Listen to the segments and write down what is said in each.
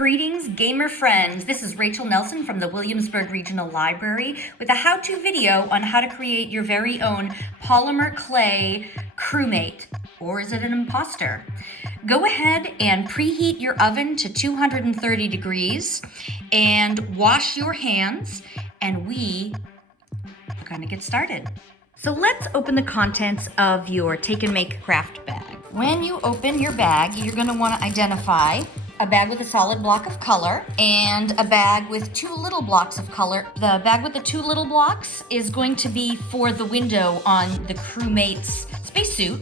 Greetings, gamer friends. This is Rachel Nelson from the Williamsburg Regional Library with a how-to video on how to create your very own polymer clay crewmate. Or is it an imposter? Go ahead and preheat your oven to 230 degrees and wash your hands, and we are going to get started. So let's open the contents of your Take and Make craft bag. When you open your bag, you're going to want to identify a bag with a solid block of color and a bag with two little blocks of color. The bag with the two little blocks is going to be for the window on the crewmate's spacesuit.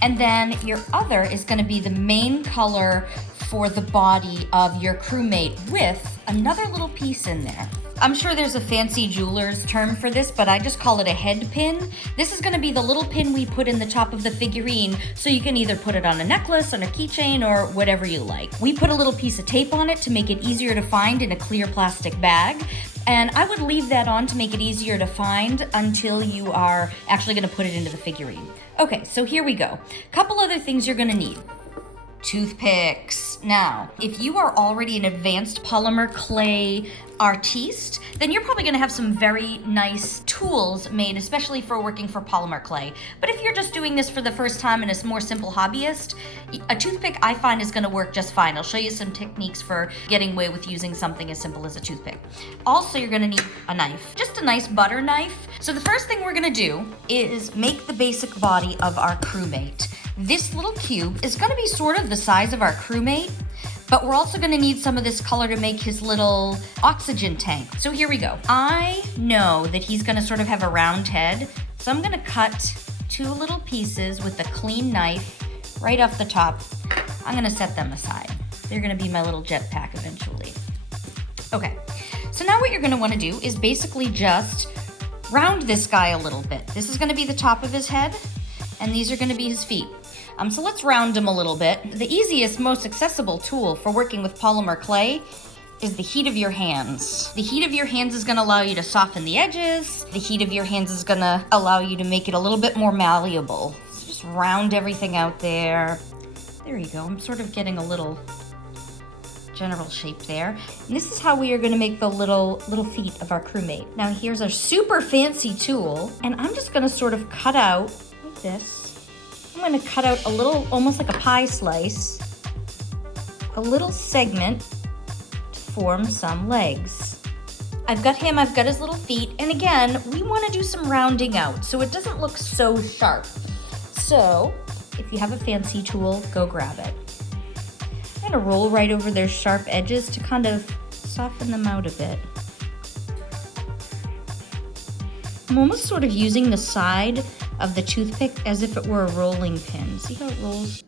And then your other is going to be the main color for the body of your crewmate with another little piece in there. I'm sure there's a fancy jeweler's term for this, but I just call it a head pin. This is going to be the little pin we put in the top of the figurine, so you can either put it on a necklace, on a keychain, or whatever you like. We put a little piece of tape on it to make it easier to find in a clear plastic bag. And I would leave that on to make it easier to find until you are actually going to put it into the figurine. Okay, so here we go. Couple other things you're going to need. Toothpicks. Now, if you are already an advanced polymer clay artiste, then you're probably gonna have some very nice tools made, especially for working for polymer clay. But if you're just doing this for the first time and a more simple hobbyist, a toothpick I find is gonna work just fine. I'll show you some techniques for getting away with using something as simple as a toothpick. Also, you're gonna need a knife, just a nice butter knife. So the first thing we're gonna do is make the basic body of our crewmate. This little cube is gonna be sort of the size of our crewmate, but we're also gonna need some of this color to make his little oxygen tank. So here we go. I know that he's gonna sort of have a round head, so I'm gonna cut two little pieces with a clean knife right off the top. I'm gonna set them aside. They're gonna be my little jetpack eventually. Okay, so now what you're gonna wanna do is basically just round this guy a little bit. This is gonna be the top of his head, and these are gonna be his feet. So let's round him a little bit. The easiest, most accessible tool for working with polymer clay is the heat of your hands. The heat of your hands is gonna allow you to soften the edges. The heat of your hands is gonna allow you to make it a little bit more malleable. So just round everything out there. There you go, I'm sort of getting a little general shape there. And this is how we are gonna make the little feet of our crewmate. Now here's our super fancy tool, and I'm just gonna sort of cut out like this. I'm going to cut out a little, almost like a pie slice, a little segment to form some legs. I've got him, I've got his little feet, and again, we want to do some rounding out so it doesn't look so sharp. So, if you have a fancy tool, go grab it. I'm going to roll right over their sharp edges to kind of soften them out a bit. I'm almost sort of using the side of the toothpick as if it were a rolling pin. See how it rolls?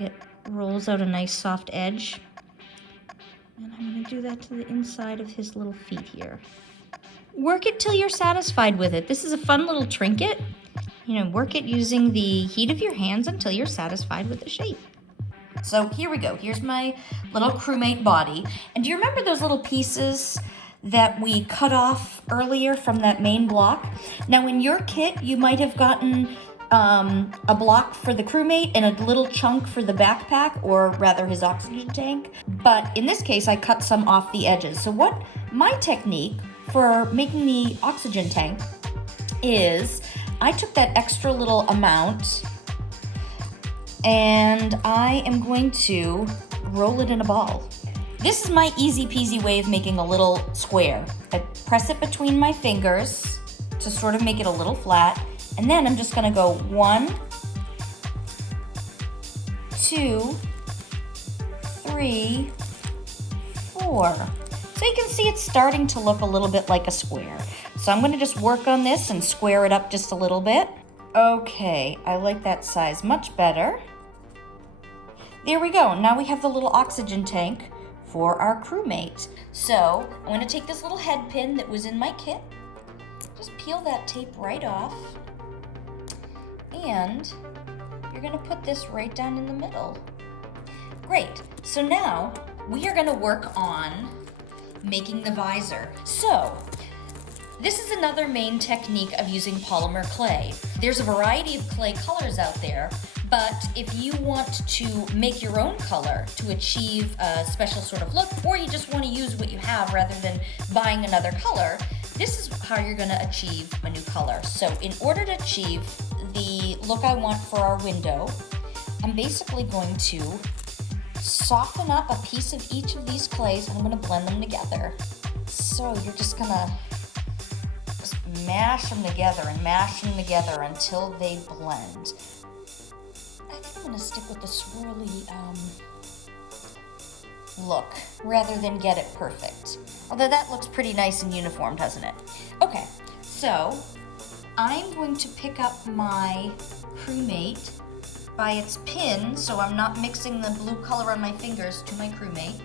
It rolls out a nice soft edge. And I'm going to do that to the inside of his little feet here. Work it till you're satisfied with it. This is a fun little trinket. You know, work it using the heat of your hands until you're satisfied with the shape. So here we go. Here's my little crewmate body. And do you remember those little pieces that we cut off earlier from that main block? Now in your kit, you might have gotten a block for the crewmate and a little chunk for the backpack, or rather his oxygen tank. But in this case, I cut some off the edges. So what my technique for making the oxygen tank is, I took that extra little amount and I am going to roll it in a ball. This is my easy peasy way of making a little square. I press it between my fingers to sort of make it a little flat, and then I'm just gonna go 1, 2, 3, 4. So you can see it's starting to look a little bit like a square. So I'm gonna just work on this and square it up just a little bit. Okay, I like that size much better. There we go, now we have the little oxygen tank for our crewmate. So I'm going to take this little head pin that was in my kit, just peel that tape right off, and you're going to put this right down in the middle. Great, so now we are going to work on making the visor. So this is another main technique of using polymer clay. There's a variety of clay colors out there, But if you want to make your own color to achieve a special sort of look, or you just want to use what you have rather than buying another color, this is how you're going to achieve a new color. So in order to achieve the look I want for our window, I'm basically going to soften up a piece of each of these clays and I'm going to blend them together. So you're just going to mash them together and mash them together until they blend. I think I'm going to stick with the swirly look rather than get it perfect. Although that looks pretty nice and uniform, doesn't it? Okay, so I'm going to pick up my crewmate by its pin, so I'm not mixing the blue color on my fingers to my crewmate.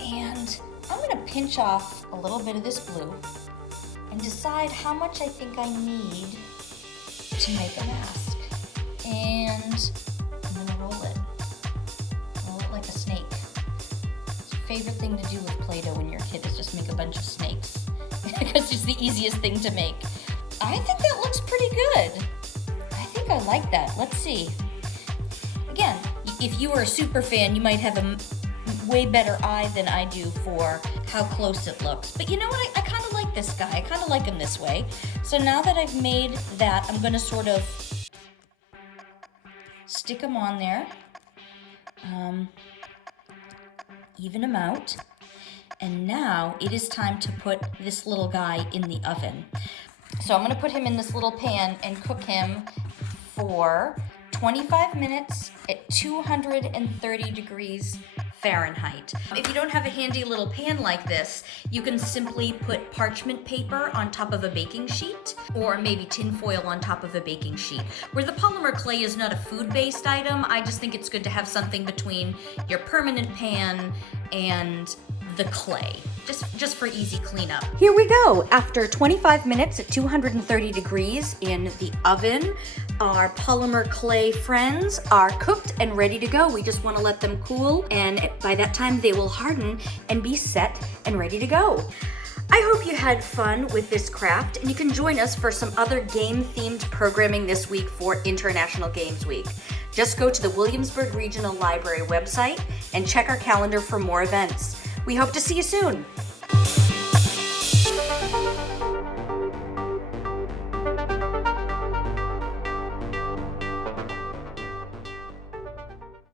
And I'm going to pinch off a little bit of this blue and decide how much I think I need to make a mask. And I'm going to roll it like a snake. Favorite thing to do with Play-Doh when you're a kid is just make a bunch of snakes because it's the easiest thing to make. I think that looks pretty good. I think I like that. Let's see. Again, if you were a super fan, you might have a way better eye than I do for how close it looks. But you know what? I kind of like this guy. I kind of like him this way. So now that I've made that, I'm going to sort of stick them on there. Even them out. And now it is time to put this little guy in the oven. So I'm going to put him in this little pan and cook him for 25 minutes at 230 degrees Fahrenheit. If you don't have a handy little pan like this, you can simply put parchment paper on top of a baking sheet or maybe tin foil on top of a baking sheet. Where the polymer clay is not a food-based item, I just think it's good to have something between your permanent pan and the clay, just for easy cleanup. Here we go. After 25 minutes at 230 degrees in the oven, our polymer clay friends are cooked and ready to go. We just want to let them cool, and by that time they will harden and be set and ready to go. I hope you had fun with this craft, and you can join us for some other game-themed programming this week for International Games Week. Just go to the Williamsburg Regional Library website and check our calendar for more events. We hope to see you soon.